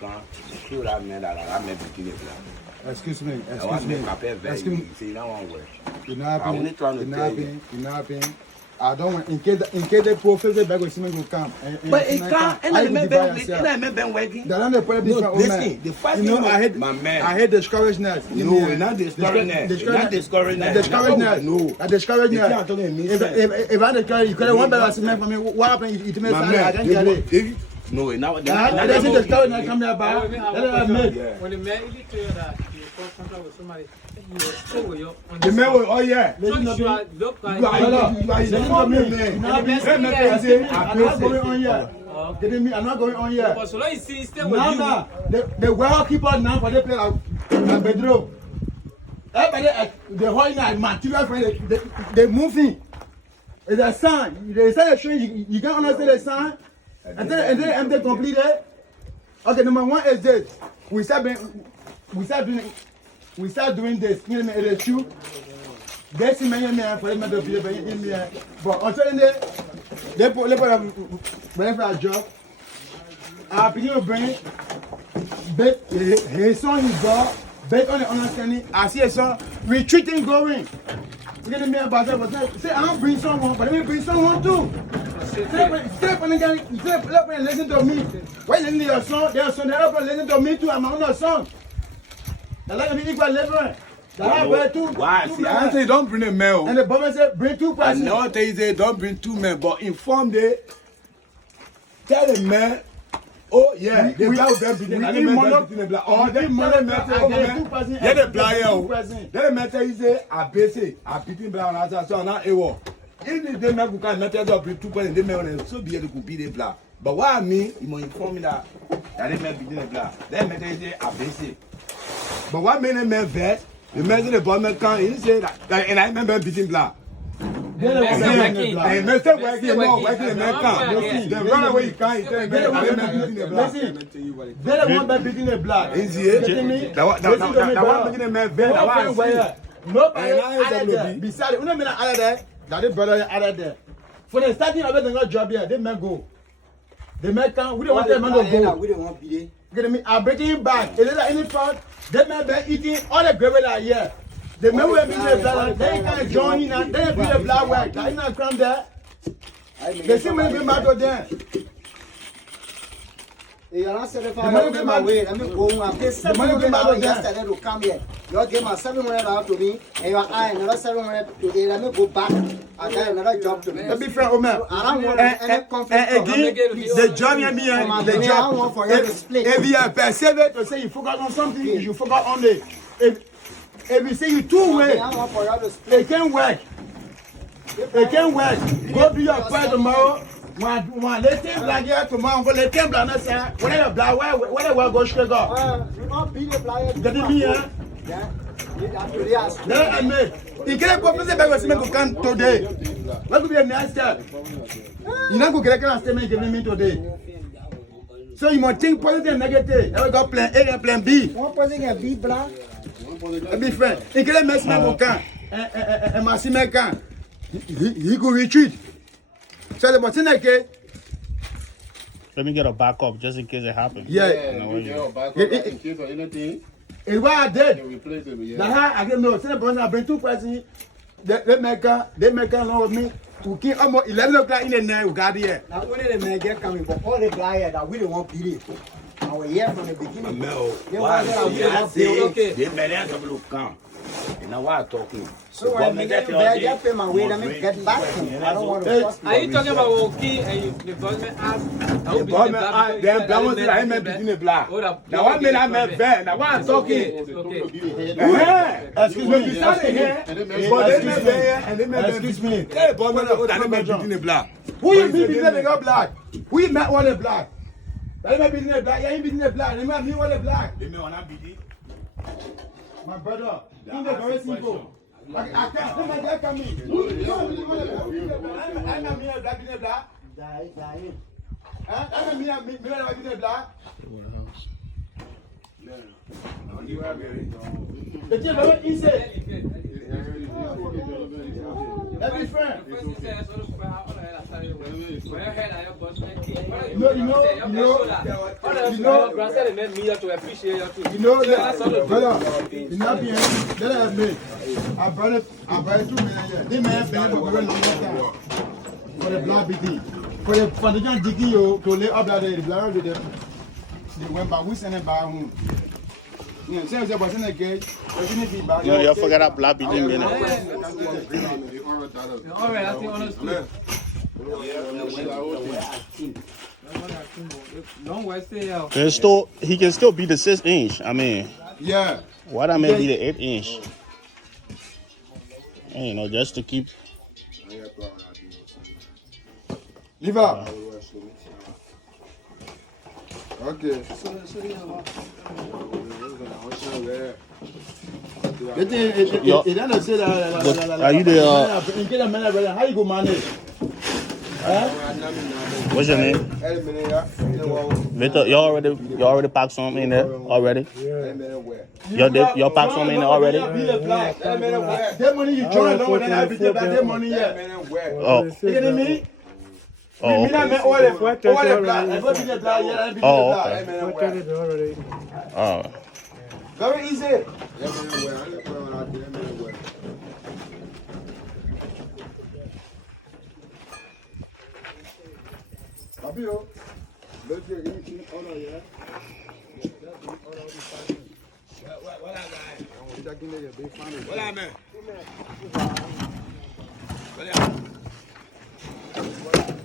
quand sur la main là, la main bikini là. Excuse me. See, now one word. You're not being. I don't want in case the professor back with Simon will come. But it can't. And I remember working. Listen, the first thing I hate, my man. I hate discourageedness. No, not discourageedness. Not discourageedness. No, discourageedness. If I discourage, you could one better cement for me. What happened? It makes I can't get it. No, now that's the discouragement come here about. When the man declared that you contract with somebody, you were still with your. The man will, oh yeah. Listen to me. Look like listen to me. I'm not going on here. But so long you see, stay with you. Now, the well keeper now for the play like bedroom. Everybody, the whole night material for they moving. It's a sign. They say a showing you can't understand the sign. And then they completed. Okay, number one is this. We start doing this. You know, it's true. That's in my for them to be in me. But until they put for a job. I begin to bring his son is God. Based on the understanding, I see a son retreating going. Look at me about that. Say I don't bring someone, but let me bring someone too. Step on again, listen to me. Why listen to your son? Their son, they're listen to me too. I'm my own son. They're like me equal level. Why? See, I say don't bring a male. And the Bible said bring two persons. I know they say don't bring two men, but inform them. Tell the man. Oh yeah, the black will be the black. Oh, the man yeah, the black yeah. The matter is a basic. I beating black as so now ewo. If the man can matter to bring 2 points, the man so be able to be the black. But why me? You must inform me that the man beating the black. That matter is a basic. But what many men vet? The man in the bottom can he say that and I remember beating black. They must have working more working the man can. They run away you can't. They don't want that beating the black. Is it? That one beating the man vet. That one. Nobody beside it. When I there, that is brother added there. For the starting of the job here, they may go. The man can. We don't want them to go. We don't want to get me. I'm breaking it back. Is there any part? They may be eating all the gravel like here. They may be the blood. They can't join in and they be the blood work. I not come there. They see me be mad there. You are not certified to my way. Let me go. I pay $700 yesterday to come here. You gave my $700 to me, and you are another $700 today. Let me go back. I got another job to me. Let me friend, Omer. I don't want any conflict. Again, the job you be the job. I want for you to split. If you are persevered to say you forgot on something, you should forget on the. If you say you two way, it can work. It can work. Go do your prayer tomorrow. One let them black here tomorrow. Go let them black next time. Whatever black, whatever go straight up. You not be the black. Get it me, huh? Yeah. Let me. You can't go visit back with me today. What could be a nice step? You not go get a statement giving me today. So you must think positive and negative. I got plan A and plan B. One person can be black. Be friend. You can't mess me up. And my cement can. He could retreat. So the button again. Let me get a backup just in case it happens. Yeah. In case of anything. It's what I did. Replace him, yeah. That's how I get no. Send I bring 2 persons. They make along with me. We keep almost 11 o'clock in the night. We got here. Now only the men get coming, but all the guys here that we don't want to beat it. I was here from the beginning. No. Why? They better to come. And now why talking? So when I get pay my way, let me get back to him. I don't want to force Are you talking about Woki and the government asked? The government asked them black to I may be in the black. Now what mean I may fair? Now why I'm talking? Excuse me. Excuse me. Hey, boy, I may be in the black. Who you be in the black? Who you met all the black? I may be in the black. Yeah, you be in the black. You met me all the black. You know what I be? My brother, in the very simple. I can't. Let my dad come in. I'm not me a black in the black. I'm not me a black. The thing about he said. Every friend. When I heard I was to appreciate you too. You know, brother, you know, that I made. I brought it 2 million here. They may have been for a very long time. For the blood beating. For the foundation digging you to lay up that day, the blood with them. They went back, we sent it back home. Yeah, same as I was in the gate. You know, you forget that black beating minute. All right, I think honestly. Long way stay out. He can still be the 6 inch. I mean, yeah. why that may be the 8 inch? And, you know, just to keep. Leave out. Okay. It doesn't say that. Are you the? How you go manage? What's your name? Victor, you already packed some in there already? You packed some in there already? That money you join lower than I be there by that money yet. Oh. You get me? Oh, Me not make all the black. I go be the black, yeah, I be the black. Oh. Very easy. Fabio, let's get anything order, yeah?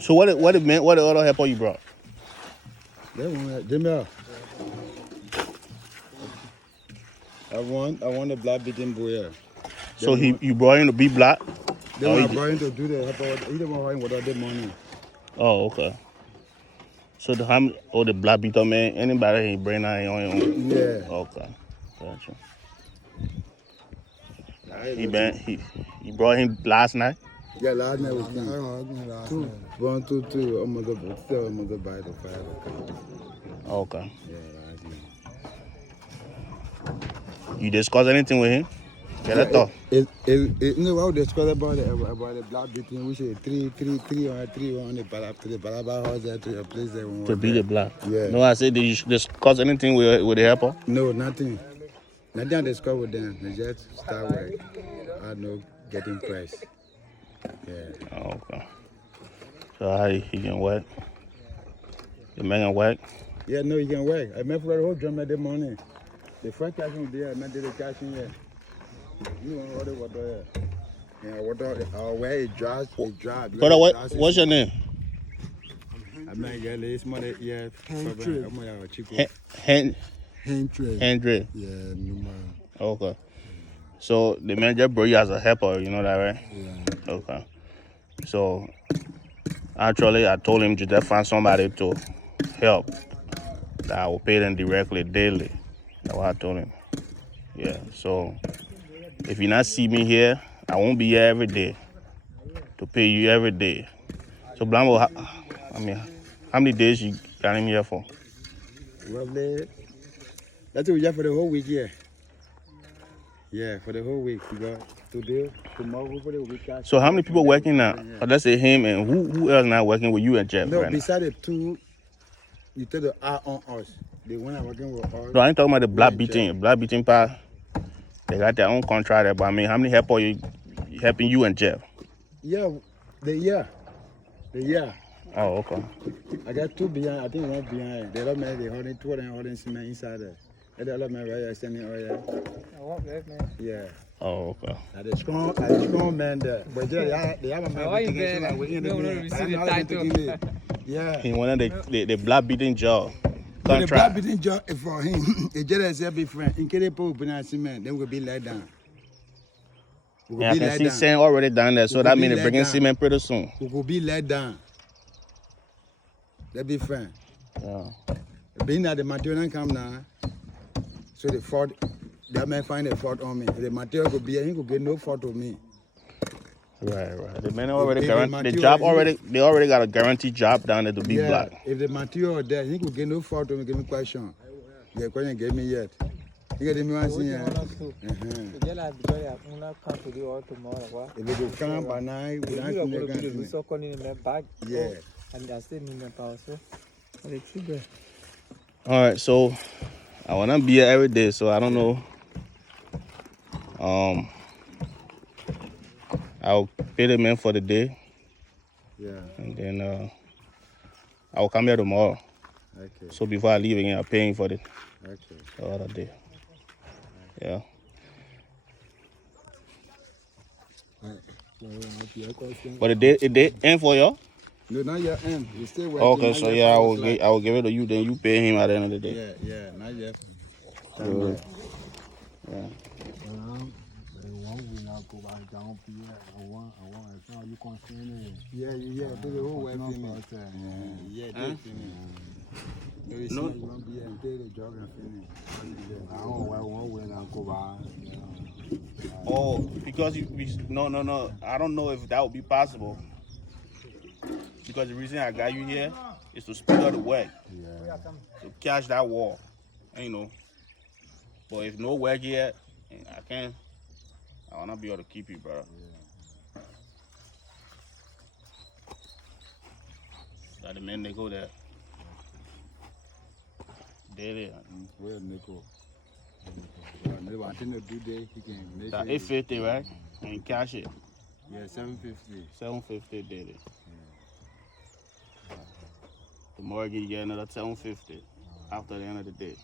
So what it meant? What the other helper you brought? I want the black beating boy. So you brought him to be black? They were trying to do the helper. He didn't want without the money. Oh, okay. So the black beater man, anybody he bring out on your own? Yeah. Okay. Gotcha. He brought him last night? Yeah, last night was 2, 1, 2, 2. Almost by the fire. Okay. Yeah, last night. You discuss anything with him? Get a thought. No, I would discuss about the black beating. We say 3 on the Balaba house there to your place there. To be the black? Yeah. No, I said, did you discuss anything with the helper? No, nothing. Nothing I discuss with them. They just start work. I know getting price. Yeah. Oh, okay. So how he can work? The man can work? Yeah, no, he can work. I met for the whole drum at the morning. The first cash in there, I met the cash in here. You want all the water here? Yeah, water, where it dries, it dries. Brother, what's your name? I'm not getting this money yet. Hendry. Yeah, no man. Okay. So the man just brought you as a helper, you know that, right? Yeah. Okay. So actually, I told him to just find somebody to help that I will pay them directly daily. That's what I told him. Yeah. So if you not see me here, I won't be here every day to pay you every day. So Blambo, how many days you got him here for? Roughly. That's what we got for the whole week, yeah. Yeah, for the whole week. We got today, tomorrow, for the week. So how many people working now? Or let's say him, and who else now working with you and Jeff? No, right beside the two, you tell the R on us. The one I'm working with us. No, I ain't talking about the black beating. Black beating part, they got their own contract there, but I mean, how many helpers you helping you and Jeff? Yeah, the year. Oh, okay. I got 2 behind, I think 1 behind. The other man, they holding 2 of them holding cement inside there. And the other man right here standing over there. Yeah. Oh, okay. And the strong man there. But they have a man. Why you there? No, receive the title. Yeah. He wanted the black beating job. But the black beating job for him, it just a big friend. In case they put up cement, then we'll be let down. Yeah, I can see sand already down there, so that means they're bringing cement pretty soon. We will be let down. That be fine. Yeah. Being that the material come now, so the fault, that man find a fault on me. If the material could be here, he could get no fault on me. Right. The man already guaranteed the job already. They already got a guaranteed job down there to be black. If the material there, he could get no fault on me. Give me question. The question gave me yet. You get me one We thing. want us to. Get like Victoria, I'm not come today or tomorrow. What? If you go come by night, we You don't don't think go to they the can. resort in the bag. Yeah. And I still need the power. So, the trigger. All right, so I wanna be here every day, so I don't know. I'll pay the man for the day, Yeah. and then I'll come here tomorrow. Okay. So before I leave again, I'm paying for the Okay. other day. Yeah. But the day end for y'all? No, not yet. We still waiting. Okay, not so yet yeah, I for will our flight. I will give it to you, then you pay him at the end of the day. Yeah, not yet. Good. Yeah. Yeah, do the whole way finish. Yeah, they finish. No. You want to be here and take the job and finish. I don't want to win and go back. Oh, because no. I don't know if that would be possible. Because the reason I got you here is to speed up the work. Yeah. To catch that wall. You know. But if no work here, I wanna be able to keep you, brother. Yeah. That the men they go there. Daily. Where Nico? I think the due date he can make That it. 850, right? And cash it. Yeah, 750. 750 daily. Tomorrow you get another 750 after the end of the day.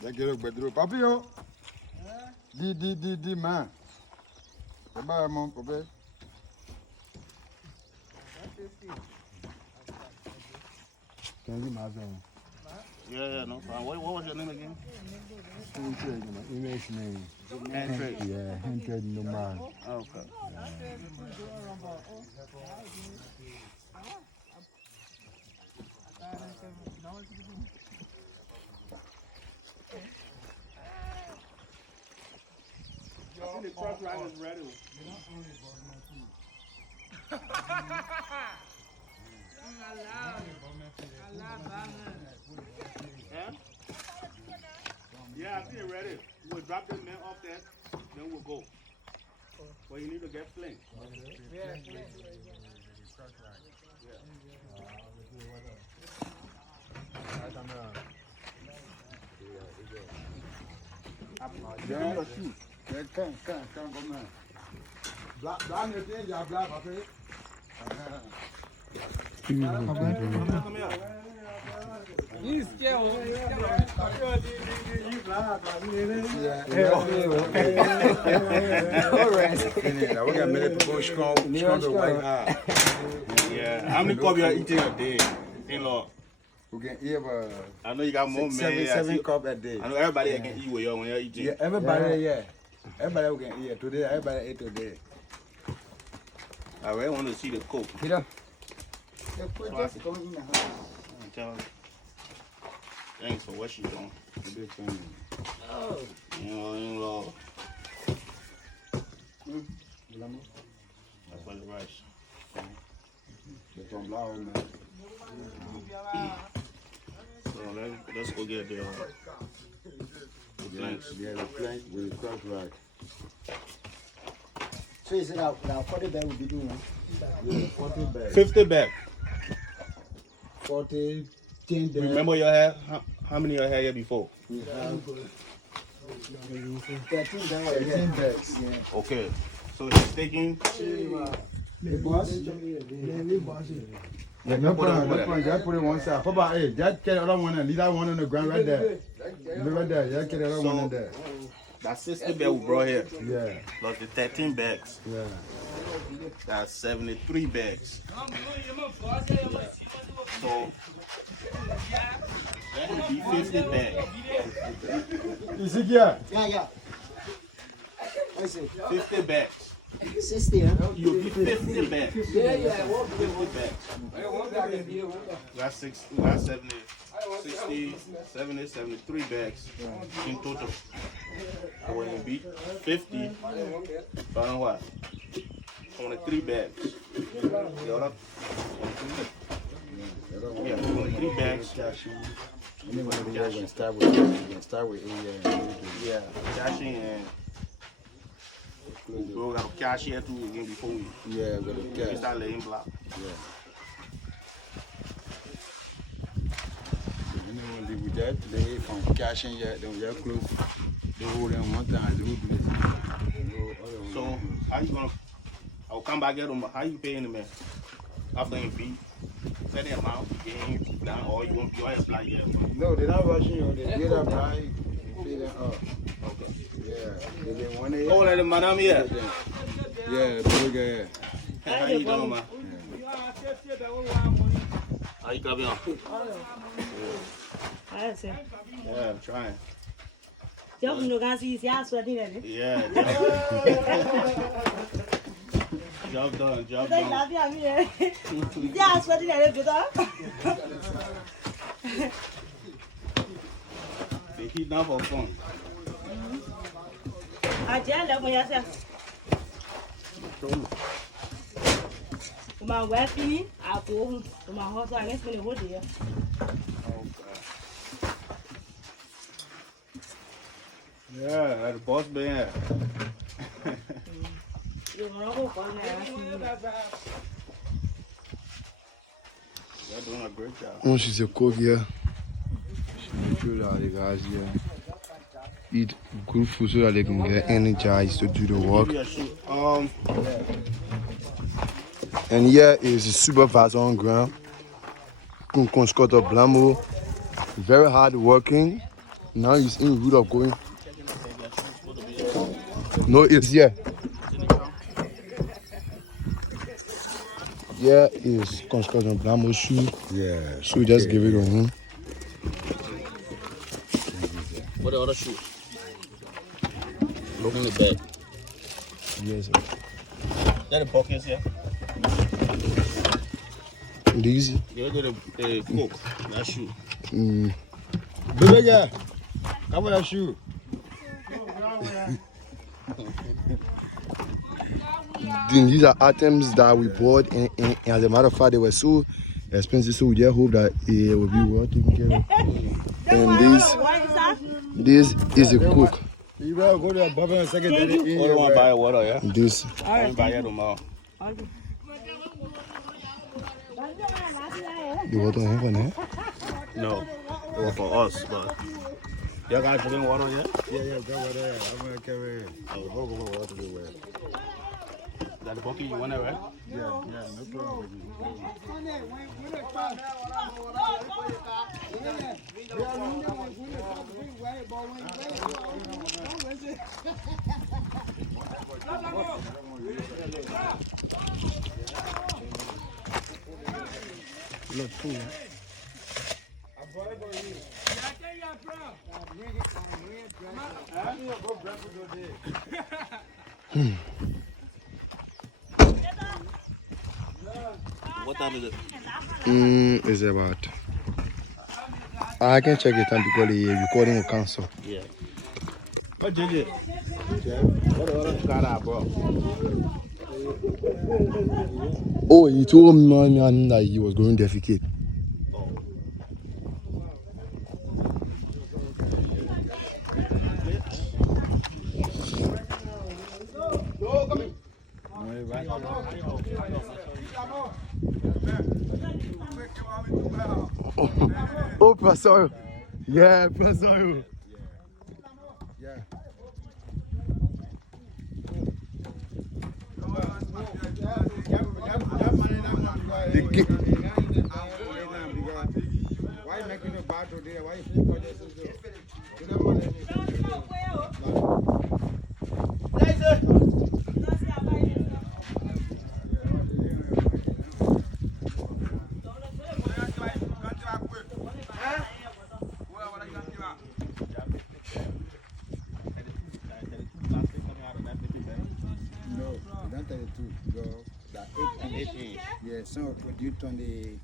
That get up, but Papio. Di man. Bye, mon papa. Can you imagine? Yeah, no problem. What was your name again? English name. Hendrick. Yeah, Hendrick no man. Okay. I think the truck ride is ready. Yeah, I think it's ready. We'll drop the men off there, then we'll go. But you need to get flame. Come on. Black, papa. Come here. He's scared. We got many people strong to white eye. Yeah, how many cups you are eating a day? In-law. We can eat I know you got more men. seven cups a day. I know everybody can eat with you when you're eating. Yeah, everybody, yeah. Everybody we can eat today. Everybody ate today. I really want to see the coke. Peter. Tell her. Thanks for what she's doing. Oh. You know, in-law. That's for the rice. So let's go get the planks. Yeah, the plank with the crust right. So is it our 40 bag will be doing? Yeah, 40 bags. 50 back. 40, 10 bags. Remember your hair? How many you had here before? We have 13 bags. 13 bags. Yeah. Okay. So he's taking. The boss? Yeah, no problem. Just put it one side. Papa, hey, just get the other one and leave that one on the ground right there. Leave right there. Just get the other one in there. That's 60 bags we brought here. Yeah. Plus the 13 bags. Yeah. That's 73 bags. So that would be 50 bags. You see here? Yeah. I see. 50 bags. 60, huh? You'll be 50 bags. 50 bags. That's 70, 60, 70, 73 bags in total. So when you beat 50, find what? 23 bags. The other, yeah, 23 bags. We're gonna start with Yeah, cashing and we got to cash here too again before we start laying block. with that today from cashing yet, then we are close. The whole in one time. So how you gonna? I'll come back at them. How you paying the man after your fee? Set the amount, game down, or you won't apply yet. No, they're not rushing you. They did apply. Pay them up. Okay. Yeah. They didn't want it. Oh, let the madam here. Yeah, the big How you doing, man? How you coming on? Yeah, I'm trying. Job no can see ya sweating there. Yeah. Job done, job They done. love you. Yeah, sweating there better. They heat now for fun. I tell them when you say. My wife me, I go home. My husband, I guess when they hold there. Yeah, the boss man. You know what? You're doing a great job. Oh, she's a cook here. She's sure that the guys here eat good food so that they can get energized to do the work. And here is the supervisor on ground. Scott Blamo. Very hard working. Now he's in route of going. No, it's here. Here is construction Blamo shoe. Yeah. So just give it to him. What the other shoe? Look in the bed. Yes, sir. That the pockets here? These? You go to the coke, that shoe. Baby, yeah. Come on, that shoe. These are items that we bought, and as a matter of fact, they were so expensive, so we just hope that it will be well taken care of. And this is a cook. You better go to a bubble and second that in Oh, want to buy water, yeah? This. I want to buy it tomorrow. The water in here, eh? No, it was for us, but you guys drinking water yet? Yeah, got water. I'm gonna carry it. I'll go water to wear. Is that the bucket you want it, right? Yeah, no problem. Look, cool, yeah? What time is it? It's about. I can check the time because the recording will cancel. Yeah. What did it? What the other got out, bro? Oh, he told me man that he was going to defecate. Oh, Pastor. Yeah, Pastor. Yeah. Why making a battle there? Why yeah, some due 20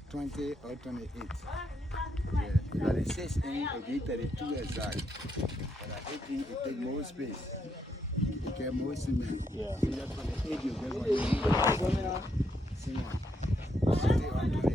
or 28. Yeah, you got a 6 inch, or you 32 exact. But at 18, it takes more space. You get more cement. Yeah. So you have 28, you get what you need. Cement. Stay on 28.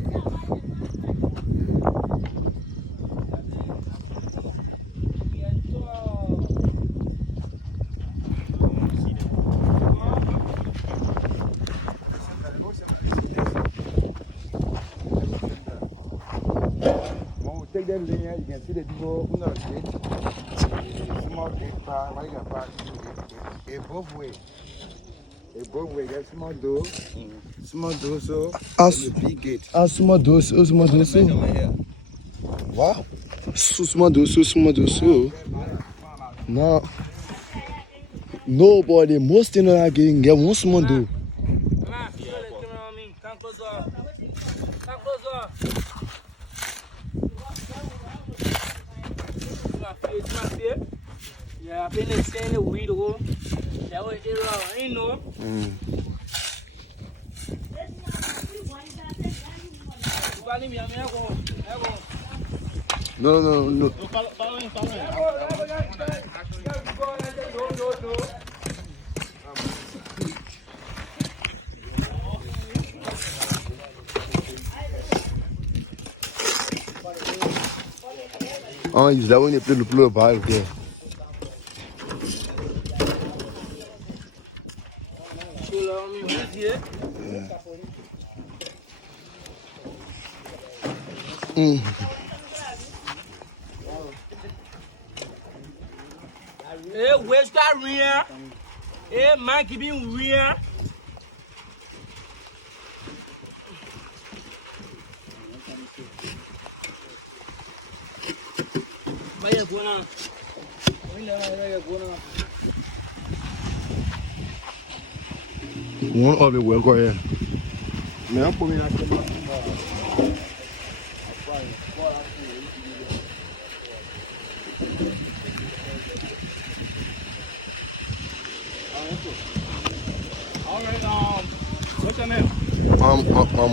take that linear, you can see the people who not gate. Small gate part, what you got part? It both way. It both way. Get small door. Small door, so the big gate. Small door, so. Wow. Small door, so. No. Nobody, most in that game, get one small door. Come closer. Yeah, I've been saying a weed ago. That was it, you know. No. Oh, is that when you play the blue ball there? Hey, where's that rear? Hey, man, keep him rear. Vaya buena. One of the work here. Mais on peut mettre All right, what's your name?